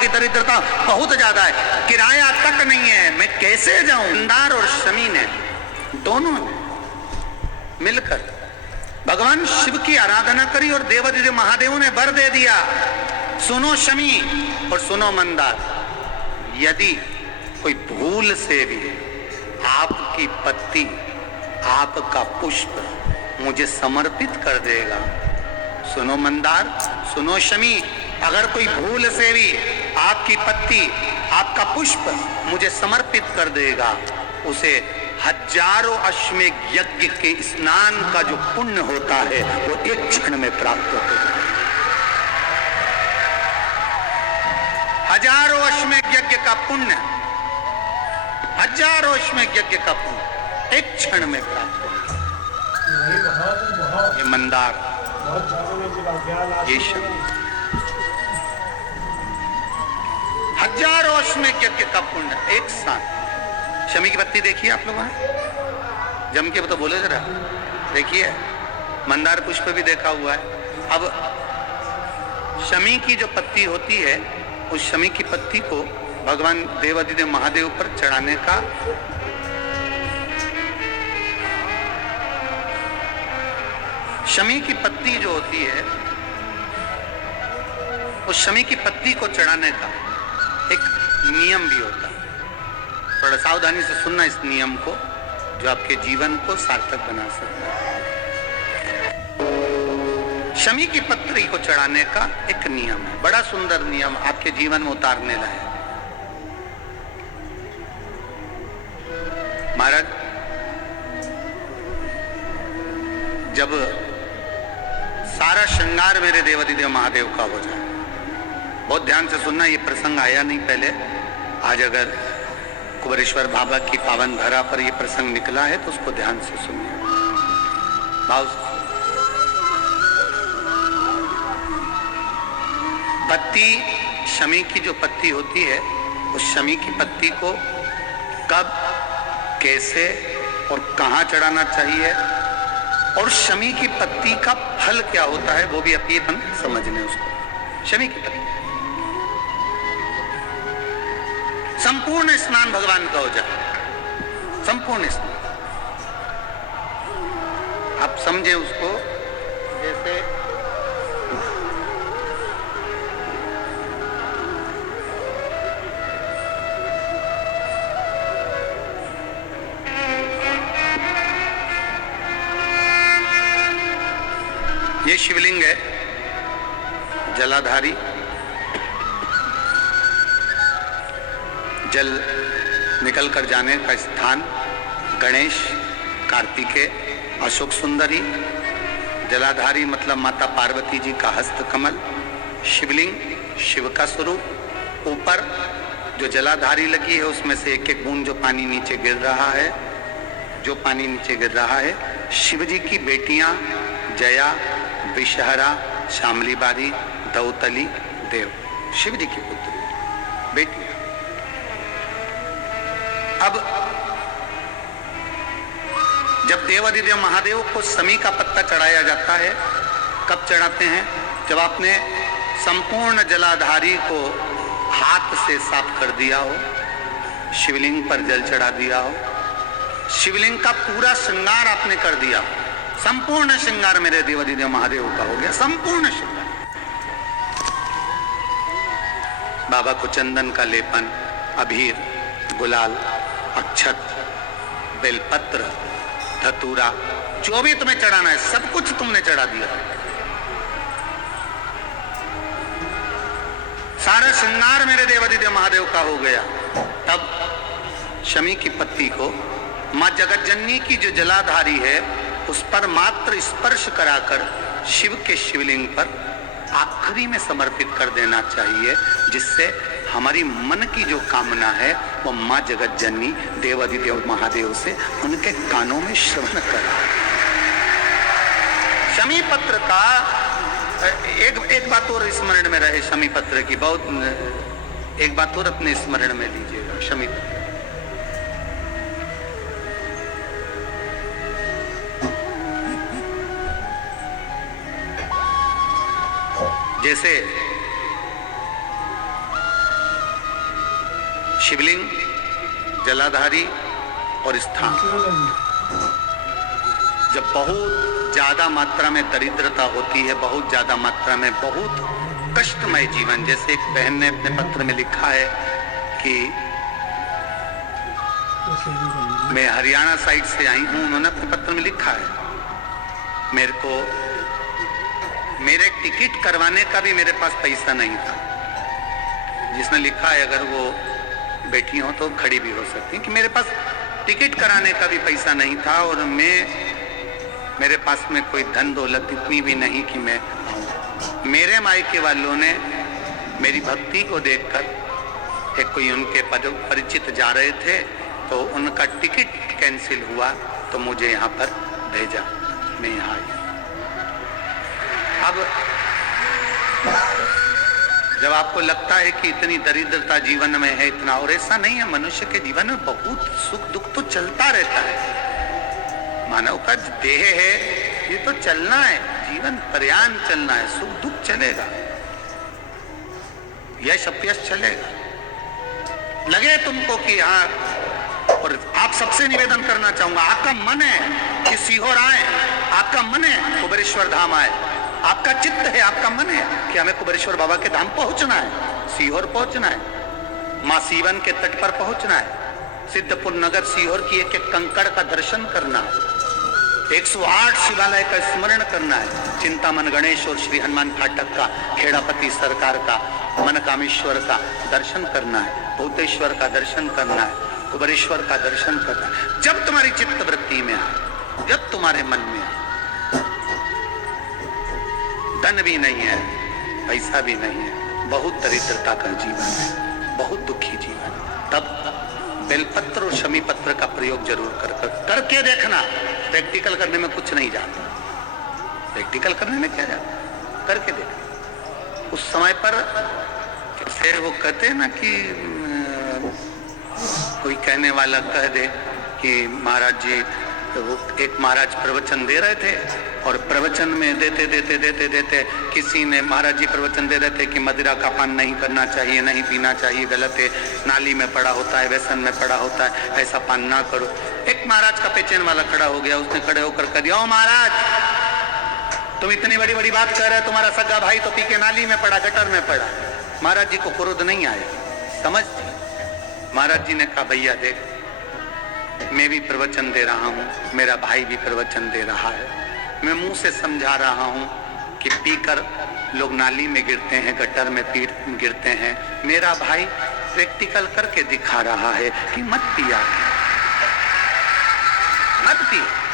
की दरिद्रता बहुत ज्यादा है, किराया तक नहीं है, मैं कैसे जाऊं। मंदार और शमी ने दोनों मिलकर भगवान शिव की आराधना करी और देवादिदेव महादेव ने वर दे दिया, सुनो शमी और सुनो मंदार, यदि कोई भूल से भी आपकी पत्ती, आपका पुष्प मुझे समर्पित कर देगा, सुनो मंदार, सुनो शमी, अगर कोई भूल से भी आपकी पत्ती, आपका पुष्प मुझे समर्पित कर देगा, उसे हजारों अश्वमेध यज्ञ के स्नान का जो पुण्य होता है वो एक क्षण में प्राप्त होगा। हजारों अश्वमेध यज्ञ का पुण्य, हजारों अश्वमेध यज्ञ का पुण्य एक क्षण में प्राप्त होगा। ये मंदार, ये शमी, हजारों अश्वमेध यज्ञ का पुण्य एक साथ। शमी की पत्ती देखिए आप लोगों ने, जम के तो बोले जरा, देखिए मंदार पुष्प भी देखा हुआ है। अब शमी की जो पत्ती होती है, उस शमी की पत्ती को भगवान देवादिदेव महादेव पर चढ़ाने का शमी की पत्ती जो होती है, उस शमी की पत्ती को चढ़ाने का एक नियम भी होता है। थोड़ा सावधानी से सुनना इस नियम को, जो आपके जीवन को सार्थक बना सकता है। शमी की पत्री को चढ़ाने का एक नियम है, बड़ा सुंदर नियम, आपके जीवन में उतारने लायक। महाराज, जब सारा श्रृंगार मेरे देवादिदेव महादेव का हो जाए, बहुत ध्यान से सुनना, ये प्रसंग आया नहीं पहले, आज अगर कुबेरेश्वर बाबा की पावन धरा पर यह प्रसंग निकला है तो उसको ध्यान से सुनिए भाव से। पत्ती, शमी की जो पत्ती होती है, उस शमी की पत्ती को कब, कैसे और कहां चढ़ाना चाहिए, और शमी की पत्ती का फल क्या होता है वो भी अपन समझ लें उसको। शमी की पत्ती, संपूर्ण स्नान भगवान का हो जाए, संपूर्ण स्नान, आप समझे उसको। जैसे ये शिवलिंग है, जलाधारी, जल निकल कर जाने का स्थान, गणेश, कार्तिकेय, अशोक सुंदरी, जलाधारी मतलब माता पार्वती जी का हस्त कमल, शिवलिंग, शिव का स्वरूप, ऊपर जो जलाधारी लगी है उसमें से एक एक बूंद जो पानी नीचे गिर रहा है, जो पानी नीचे गिर रहा है, शिव जी की बेटियां जया, विषहरा, शामली बारी, दौतली, देव, शिव जी की पुत्री बेटियां। अब जब देवादिदेव महादेव को शमी का पत्ता चढ़ाया जाता है, कब चढ़ाते हैं? जब आपने संपूर्ण जलाधारी को हाथ से साफ कर दिया हो, शिवलिंग पर जल चढ़ा दिया हो, शिवलिंग का पूरा श्रृंगार आपने कर दिया, संपूर्ण श्रृंगार मेरे देवादिदेव महादेव का हो गया, संपूर्ण श्रृंगार। बाबा को चंदन का लेपन, अबीर, गुलाल, अक्षत, बेलपत्र, धतूरा, जो भी तुम्हें चढ़ाना है सब कुछ तुमने चढ़ा दिया, सारा श्रृंगार मेरे देवादिदेव महादेव का हो गया। तब शमी की पत्ती को मां जगत जननी की जो जलाधारी है उस पर मात्र स्पर्श कराकर शिव के शिवलिंग पर आखिरी में समर्पित कर देना चाहिए, जिससे हमारी मन की जो कामना है वो मां जगत जननी देवादिदेव महादेव से उनके कानों में श्रवण करा। शमी पत्र का एक बात और स्मरण में रहे, शमी पत्र की बहुत एक बात और अपने स्मरण में लीजिएगा। शमी पत्र जैसे शिवलिंग, जलाधारी और स्थान। जब बहुत ज्यादा मात्रा में दरिद्रता होती है, बहुत ज्यादा मात्रा में बहुत कष्टमय जीवन, जैसे एक बहन ने अपने पत्र में लिखा है कि मैं हरियाणा साइड से आई हूं, उन्होंने अपने पत्र में लिखा है मेरे को मेरे टिकट करवाने का भी मेरे पास पैसा नहीं था। जिसने लिखा है, अगर वो बैठी हो तो खड़ी भी हो सकती है, कि मेरे पास टिकट कराने का भी पैसा नहीं था और मेरे पास में कोई धन दौलत इतनी भी नहीं कि मैं आऊं। मेरे मायके वालों ने मेरी भक्ति को देखकर, एक कोई उनके परिचित जा रहे थे तो उनका टिकट कैंसिल हुआ तो मुझे यहाँ पर भेजा, मैं यहाँ आई। अब जब आपको लगता है कि इतनी दरिद्रता जीवन में है, इतना, और ऐसा नहीं है, मनुष्य के जीवन में बहुत सुख दुख तो चलता रहता है। मानव का देह है, ये तो चलना है, जीवन पर्यान चलना है, सुख दुख चलेगा, यश अपयश चलेगा। लगे तुमको कि हाँ, और आप सबसे निवेदन करना चाहूंगा, आपका मन है कि सीहोर आए, आपका मन है कुबेरेश्वर धाम आए, आपका चित्त है, आपका मन है कि हमें कुबेरेश्वर बाबा के धाम पहुंचना है, सीहोर पहुंचना है, मां सीवन के तट पर पहुंचना है, सिद्धपुर नगर सीहोर की एक एक कंकड़ का दर्शन करना है, 108 शिवालय का स्मरण करना है, चिंतामन गणेश और श्री हनुमान फाटक का, खेड़ापति सरकार का, मनकामेश्वर का दर्शन करना है, भूतेश्वर का दर्शन करना है, कुबेरेश्वर का दर्शन करना है। जब तुम्हारी चित्त वृत्ति में आए, जब तुम्हारे मन में आए, धन भी नहीं है, पैसा भी नहीं है, बहुत दरिद्रता का जीवन है, बहुत दुखी जीवन, तब बेलपत्र और शमी पत्र का प्रयोग जरूर करके देखना। प्रैक्टिकल करने में कुछ नहीं जाता, प्रैक्टिकल करने में क्या जाता, करके देखना। उस समय पर फिर वो कहते हैं ना कि कोई कहने वाला कह दे कि महाराज जी, तो वो एक महाराज प्रवचन दे रहे थे और प्रवचन में देते किसी ने, महाराज जी प्रवचन दे रहे थे कि मदिरा का पान नहीं करना चाहिए, नहीं पीना चाहिए, गलत है, नाली में पड़ा होता है, व्यसन में पड़ा होता है, ऐसा पान ना करो। एक महाराज का पेचेन वाला खड़ा हो गया, उसने खड़े होकर कह दिया, ओ महाराज तुम इतनी बड़ी बड़ी बात कर रहे हो, तुम्हारा सगा भाई तो पी के नाली में पड़ा, गटर में पड़ा। महाराज जी को क्रोध नहीं आया, समझ थी। महाराज जी ने कहा, भैया देख, मैं भी प्रवचन दे रहा हूँ, मेरा भाई भी प्रवचन दे रहा है, मैं मुंह से समझा रहा हूँ कि पीकर लोग नाली में गिरते हैं, गटर में गिरते हैं, मेरा भाई प्रैक्टिकल करके दिखा रहा है कि मत पिया, मत पिया।